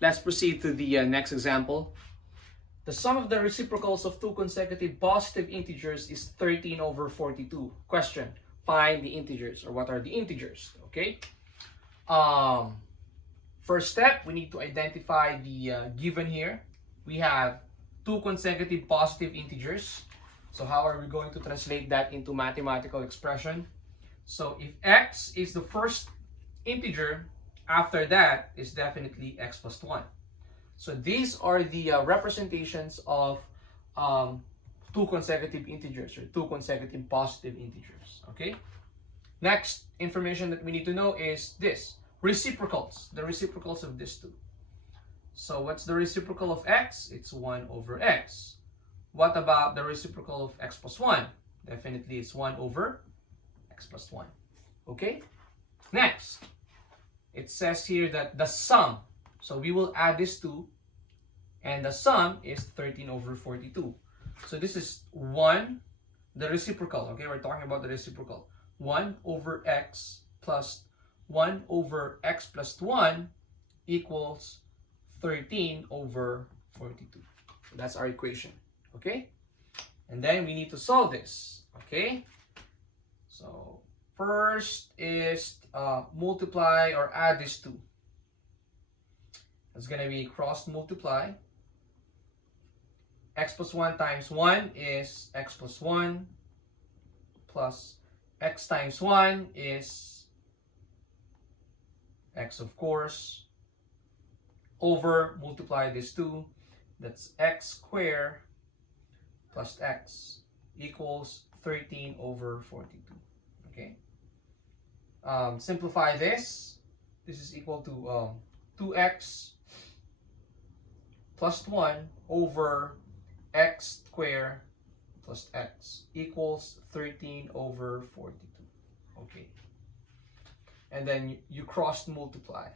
Let's proceed to the next example. The sum of the reciprocals of two consecutive positive integers is 13 over 42. Question, find the integers, or what are the integers? Okay. First step, we need to identify the given here. We have two consecutive positive integers. So how are we going to translate that into mathematical expression? So if x is the first integer, after that is definitely x plus 1. So these are the representations of two consecutive integers, or two consecutive positive integers. Okay. Next information that we need to know is this: reciprocals, the reciprocals of these two. So what's the reciprocal of x? It's 1 over x. What about the reciprocal of x plus 1? Definitely it's 1 over x plus 1. Okay? Next, it says here that the sum, so we will add these two, and the sum is 13 over 42. So this is 1, the reciprocal, okay? We're talking about the reciprocal. 1 over x plus 1 over x plus 1 equals 13 over 42. So that's our equation, okay? And then we need to solve this, okay? So first is multiply or add these two. It's going to be cross multiply. X plus 1 times 1 is x plus 1, plus x times 1 is x, of course, over multiply these two. That's x squared plus x equals 13 over 42. Okay. Simplify this. This is equal to 2x plus 1 over x squared plus x equals 13 over 42. Okay. And then you cross multiply.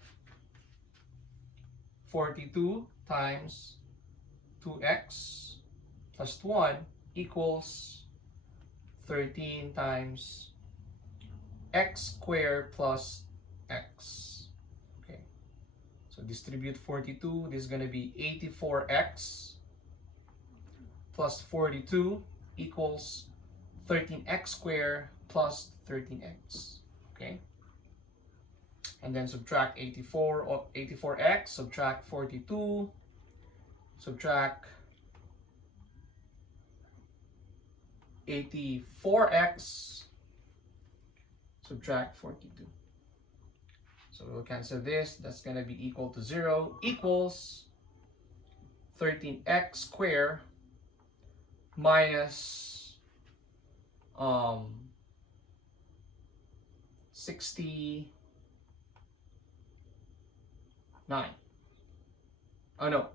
42 times 2x plus 1 equals 13 times x squared plus x. Okay. So distribute 42. This is going to be 84x plus 42 equals 13x squared plus 13x. Okay. And then subtract 84x, subtract 42, subtract 84x, subtract 42. So we'll cancel this. That's going to be equal to 0, equals 13x squared minus 69. Oh no.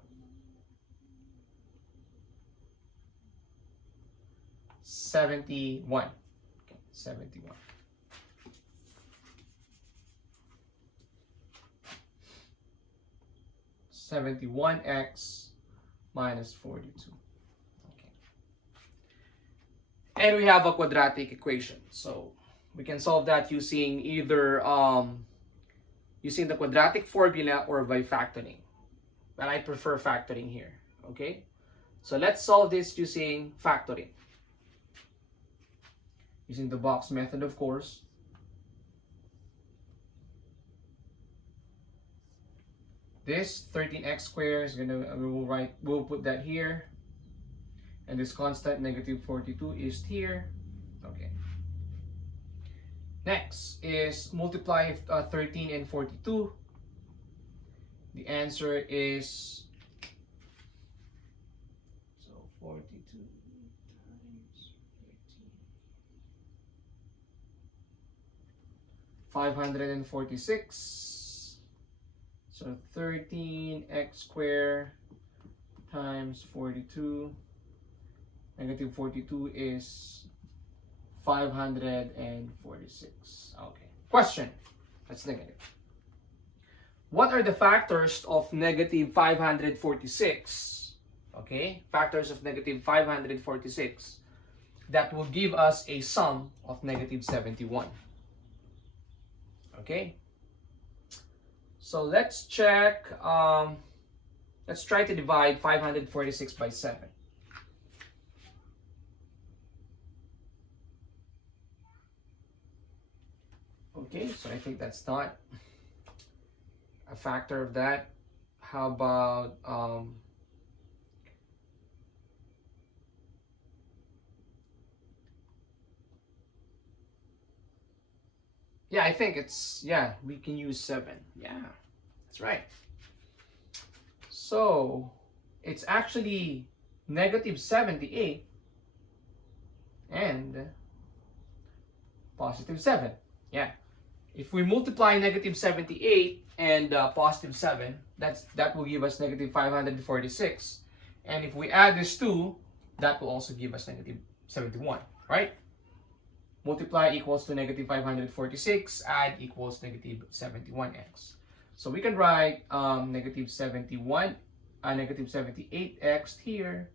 71. Okay, 71. $71x minus 42. Okay. And we have a quadratic equation. So we can solve that using either using the quadratic formula or by factoring. But I prefer factoring here. Okay. So let's solve this using factoring. Using the box method, of course. This 13x squared is we'll put that here. And this constant negative 42 is here. Okay. Next is multiply 13 and 42. The answer is 42 times 13. 546. So 13x squared times 42. Negative 42 is 546. Okay. Question. That's negative. What are the factors of negative 546? Okay. Factors of negative 546 that will give us a sum of negative 71. Okay. So let's check Let's try to divide 546 by 7. Okay, so I think that's not a factor of that. How about yeah, I think it's, yeah, we can use 7. Yeah, that's right. So it's actually negative 78 and positive 7. Yeah. If we multiply negative 78 and positive 7, that will give us negative 546. And if we add this 2, that will also give us negative 71, right? Multiply equals to negative 546, add equals negative 71x. So we can write negative 71, negative 78x here,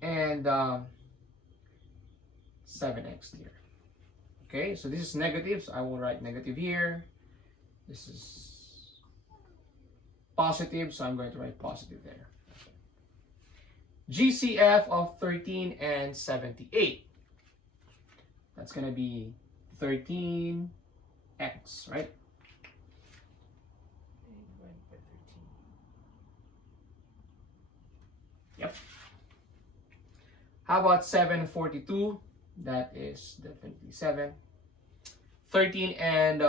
and 7x here. Okay, so this is negative, so I will write negative here. This is positive, so I'm going to write positive there. GCF of 13 and 78. That's going to be 13x, right? Yep. How about 742? That is definitely 7. 13 and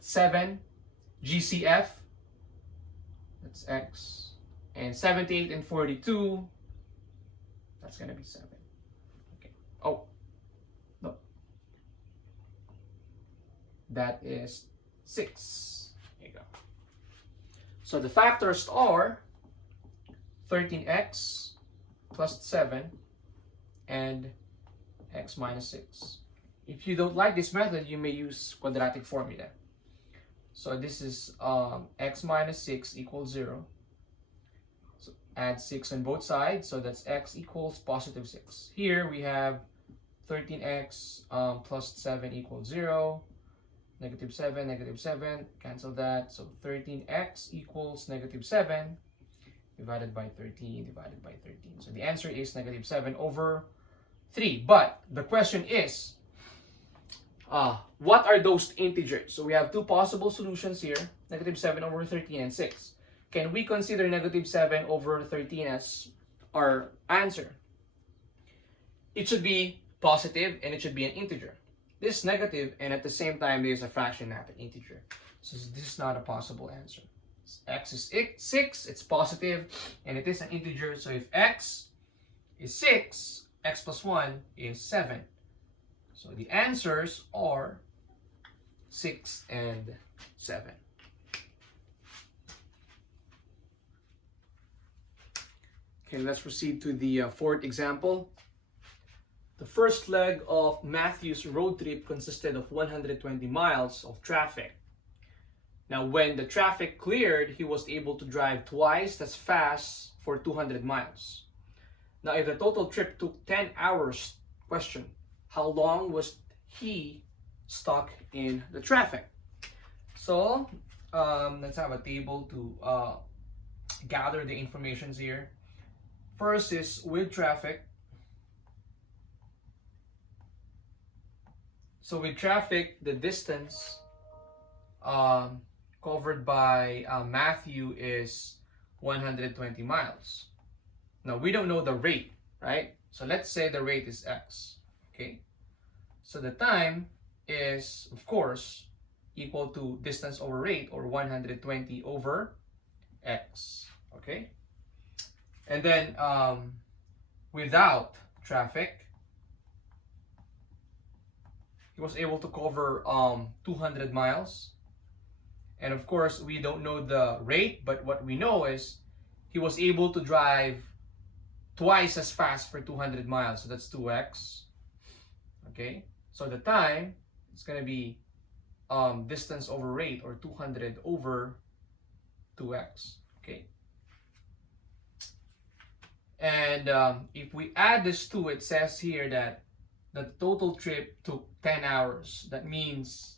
7, GCF, that's x. And 78 and 42, that's going to be 7. Okay. Oh, no. That is 6. There you go. So the factors are 13x plus 7 and x minus 6. If you don't like this method, you may use quadratic formula. So this is x minus 6 equals 0. So add 6 on both sides, so that's x equals positive 6. Here we have 13x plus 7 equals 0. Negative 7, cancel that. So 13x equals negative 7 divided by 13 divided by 13. So the answer is negative 7 over 3. But the question is, what are those integers? So we have two possible solutions here, negative 7 over 13 and 6. Can we consider negative 7 over 13 as our answer? It should be positive and it should be an integer. This is negative and at the same time there's a fraction, not an integer. So this is not a possible answer. X is 6, it's positive, and it is an integer. So if x is 6, x plus 1 is 7. So the answers are 6 and 7. Okay, let's proceed to the fourth example. The first leg of Matthew's road trip consisted of 120 miles of traffic. Now, when the traffic cleared, he was able to drive twice as fast for 200 miles. Now, if the total trip took 10 hours, question, how long was he stuck in the traffic? So, let's have a table to gather the information here. First is with traffic. So with traffic, the distance covered by Matthew is 120 miles. Now, we don't know the rate, right? So let's say the rate is x, okay? So the time is, of course, equal to distance over rate, or 120 over x, okay? And then without traffic, he was able to cover 200 miles. And of course, we don't know the rate, but what we know is he was able to drive twice as fast for 200 miles. So that's 2x. Okay, so the time is going to be distance over rate, or 200 over 2x. Okay. And if we add this to, it says here that the total trip took 10 hours. That means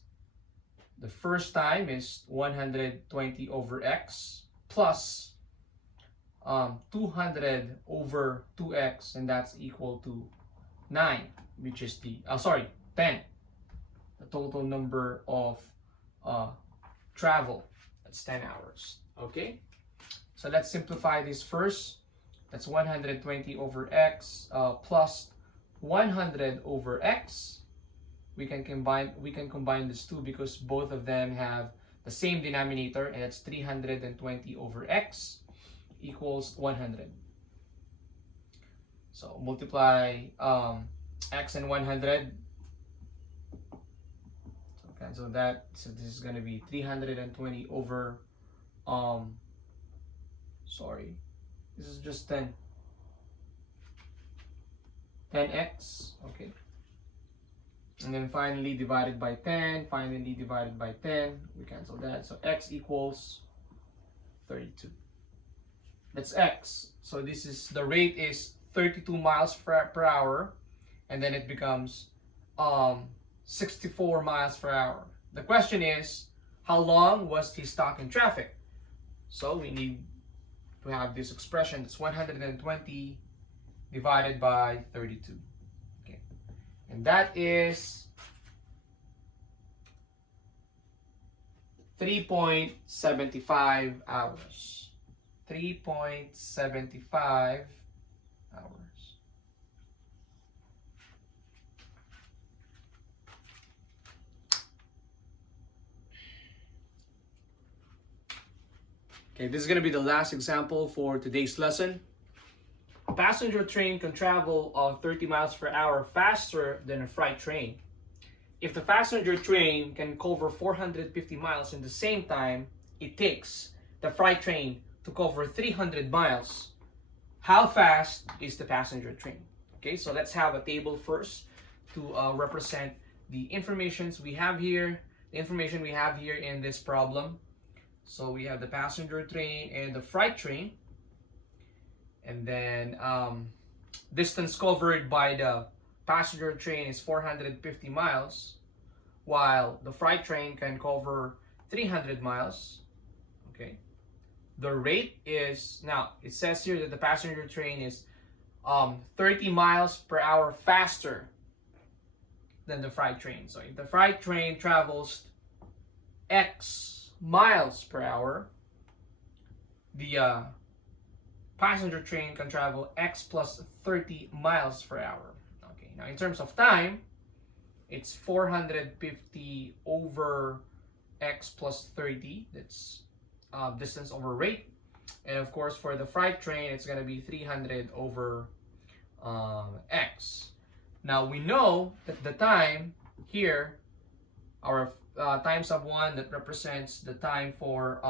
the first time is 120 over x plus 200 over 2x, and that's equal to 9, which is the 10, the total number of travel. That's 10 hours. Okay, so let's simplify this first. That's 120 over x plus 100 over x. We can combine these two because both of them have the same denominator, and it's 320 over x equals 100. So multiply x and 100. So cancel that. So this is going to be 320 over this is just 10x, okay. And then finally divided by 10, finally divided by 10, we cancel that. So x equals 32. That's x. So this is, the rate is 32 miles per hour, and then it becomes 64 miles per hour. The question is, how long was he stuck in traffic? So we need to have this expression. It's 120 divided by 32. Okay, and that is 3.75 hours. 3.75 hours. Okay, this is going to be the last example for today's lesson. A passenger train can travel 30 miles per hour faster than a freight train. If the passenger train can cover 450 miles in the same time it takes the freight train to cover 300 miles, how fast is the passenger train? Okay, so let's have a table first to represent the information we have here in this problem. So we have the passenger train and the freight train, and then distance covered by the passenger train is 450 miles, while the freight train can cover 300 miles. Okay, the rate is, now it says here that the passenger train is 30 miles per hour faster than the freight train. So if the freight train travels x miles per hour, the passenger train can travel x plus 30 miles per hour. Okay, now in terms of time, it's 450 over x plus 30. That's distance over rate. And of course, for the freight train, it's going to be 300 over x. Now we know that the time here, our time sub 1, that represents the time for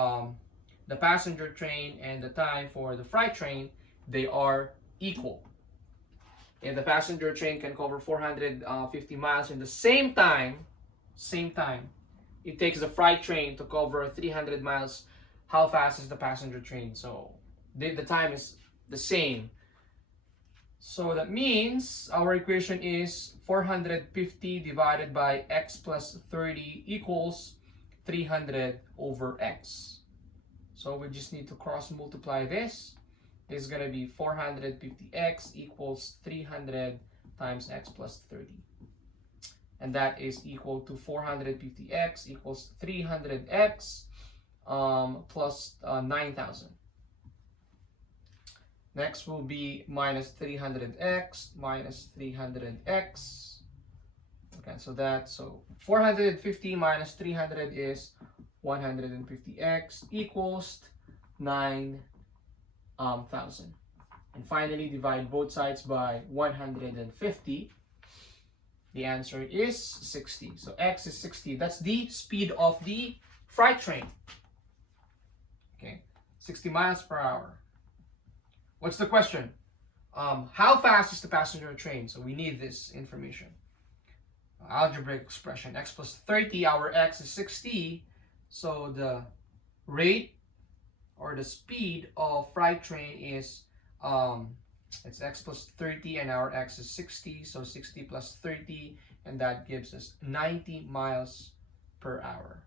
the passenger train and the time for the freight train, they are equal. If the passenger train can cover 450 miles in the same time it takes the freight train to cover 300 miles, how fast is the passenger train? So the time is the same. So that means our equation is 450 divided by x plus 30 equals 300 over x. So we just need to cross multiply this. This is going to be 450x equals 300 times x plus 30. And that is equal to 450x equals 300x plus 9,000. Next will be minus 300x minus 300x. Okay, so 450 minus 300 is 150x equals 9,000. And finally, divide both sides by 150. The answer is 60. So x is 60. That's the speed of the freight train. Okay, 60 miles per hour. What's the question? How fast is the passenger train? So we need this information. Algebraic expression, x plus 30, our x is 60. So the rate or the speed of freight train is it's x plus 30 and our x is 60. So 60 plus 30, and that gives us 90 miles per hour.